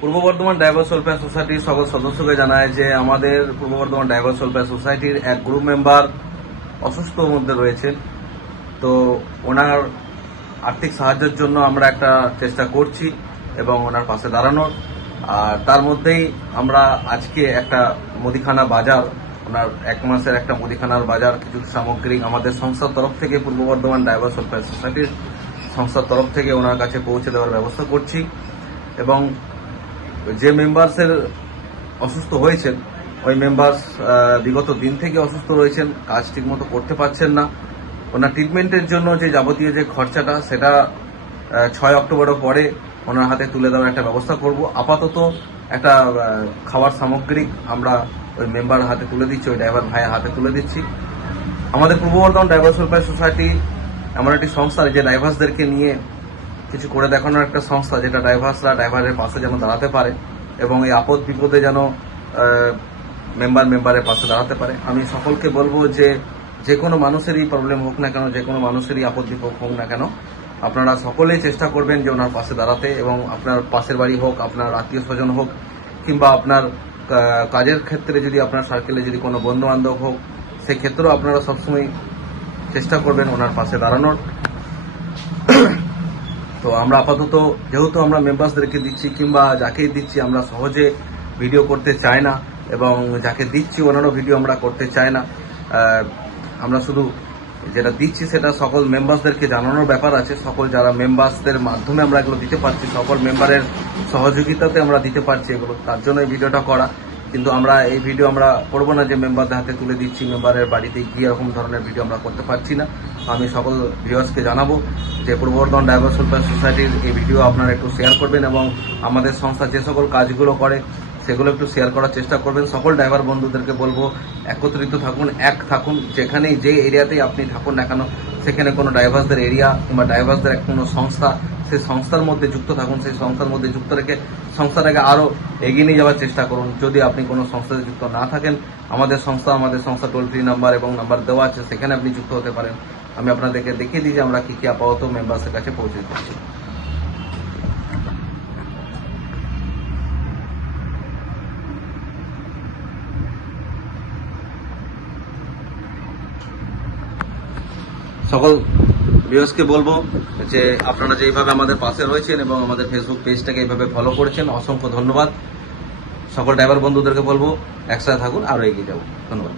পূর্ব Bardhaman drivers welfare সোসাইটির সকল সদস্যকে জানায় যে আমাদের পূর্ব বর্ধমান ড্রাইভার্স ওয়েলফেয়ার সোসাইটির এক গ্রুপ মেম্বার অসুস্থর মধ্যে রয়েছেন। তো ওনার আর্থিক সাহায্যের জন্য আমরা একটা চেষ্টা করছি এবং ওনার পাশে দাঁড়ানোর। আর তার মধ্যেই আমরা আজকে একটা মুদিখানা বাজার, ওনার 1 মাসের একটা মুদিখানার বাজার, কিছু সামগ্রী আমাদের সংস্থার তরফ থেকে, পূর্ব বর্ধমান ড্রাইভার্স ওয়েলফেয়ার সোসাইটির সংস্থার তরফ থেকে ওনার কাছে পৌঁছে দেওয়ার ব্যবস্থা করছি। এবং যে মেম্বার্সের অসুস্থ হয়েছেন, ওই মেম্বার্স বিগত দিন থেকে অসুস্থ রয়েছেন, কাজ ঠিকমতো করতে পারছেন না। ওনার ট্রিটমেন্টের জন্য যে যাবতীয় যে খরচাটা, সেটা 6 অক্টোবরের পরে ওনার হাতে তুলে দেওয়ার একটা ব্যবস্থা করব। আপাতত একটা খাবার সামগ্রী আমরা ওই মেম্বার হাতে তুলে দিচ্ছি, ওই ড্রাইভার ভাইয়ের হাতে তুলে দিচ্ছি। আমাদের পূর্ব বর্ধমান ড্রাইভার্স ওয়েলফেয়ার সোসাইটি এমন একটি সংস্থা যে ড্রাইভার্সদেরকে নিয়ে কিছু করে দেখানোর একটা সংস্থা, যেটা ড্রাইভার্সরা ড্রাইভারের পাশে যেন দাঁড়াতে পারে এবং এই আপদ বিপদে যেন মেম্বারের পাশে দাঁড়াতে পারে। আমি সকলকে বলবো যে কোনো মানুষেরই প্রবলেম হোক না কেন, যে কোনো মানুষেরই আপদ বিপদ হোক না কেন, আপনারা সকলেই চেষ্টা করবেন যে ওনার পাশে দাঁড়াতে। এবং আপনার পাশের বাড়ি হোক, আপনার আত্মীয় স্বজন হোক, কিংবা আপনার কাজের ক্ষেত্রে যদি আপনার সার্কেলে যদি কোনো বন্ধু বান্ধব হোক, সেক্ষেত্রেও আপনারা সবসময় চেষ্টা করবেন ওনার পাশে দাঁড়ানোর। তো আমরা আপাতত যেহেতু আমরা মেম্বার্সদেরকে দিচ্ছি কিংবা যাকেই দিচ্ছি, আমরা সহজে ভিডিও করতে চাই না এবং যাকে দিচ্ছি ওনারও ভিডিও আমরা করতে চাই না। আমরা শুধু যেটা দিচ্ছি সেটা সকল মেম্বার্সদেরকে জানানোর ব্যাপার আছে। সকল যারা মেম্বার্সদের মাধ্যমে আমরা এগুলো দিতে পারছি, সকল মেম্বারের সহযোগিতাতে আমরা দিতে পারছি এগুলো, তার জন্য এই ভিডিওটা করা। কিন্তু আমরা এই ভিডিও আমরা করবো না যে মেম্বারদের হাতে তুলে দিচ্ছি, মেম্বারের বাড়িতে গিয়ে এরকম ধরনের ভিডিও আমরা করতে পারছি না। আমি সকল ভিউয়ার্সকে জানাবো যে পূর্ব বর্ধমান ড্রাইভার্স ওয়েলফেয়ার সোসাইটির এই ভিডিও আপনারা একটু শেয়ার করবেন এবং আমাদের সংস্থা যে সকল কাজগুলো করে সেগুলো একটু শেয়ার করার চেষ্টা করবেন। সকল ড্রাইভার বন্ধুদেরকে বলবো একত্রিত থাকুন, এক থাকুন। যেখানেই যে এরিয়াতেই আপনি থাকুন না কেন, সেখানে কোনো ড্রাইভার্সদের এরিয়া কিংবা ড্রাইভার্সদের কোনো সংস্থা, সেই সংস্থার মধ্যে যুক্ত থাকুন। সেই সংস্থার মধ্যে যুক্ত রেখে সংস্থাটাকে আরও এগিয়ে নিয়ে যাওয়ার চেষ্টা করুন। যদি আপনি কোনো সংস্থাতে যুক্ত না থাকেন, আমাদের সংস্থা টোল ফ্রি নাম্বার এবং নাম্বার দেওয়া আছে, সেখানে আপনি যুক্ত হতে পারেন। আমি আপনাদেরকে দেখিয়ে দিই যে আমরা কি আপাতত মেম্বার্সের কাছে পৌঁছে দিচ্ছি। সকল ভিউয়ার্সকে বলবো যে আপনারা যে এইভাবে আমাদের পাশে রয়েছেন এবং আমাদের ফেসবুক পেজটাকে এইভাবে ফলো করেছেন, অসংখ্য ধন্যবাদ। সকল ড্রাইভার বন্ধুদেরকে বলবো একসাথে থাকুন, আরও এগিয়ে যাবো। ধন্যবাদ।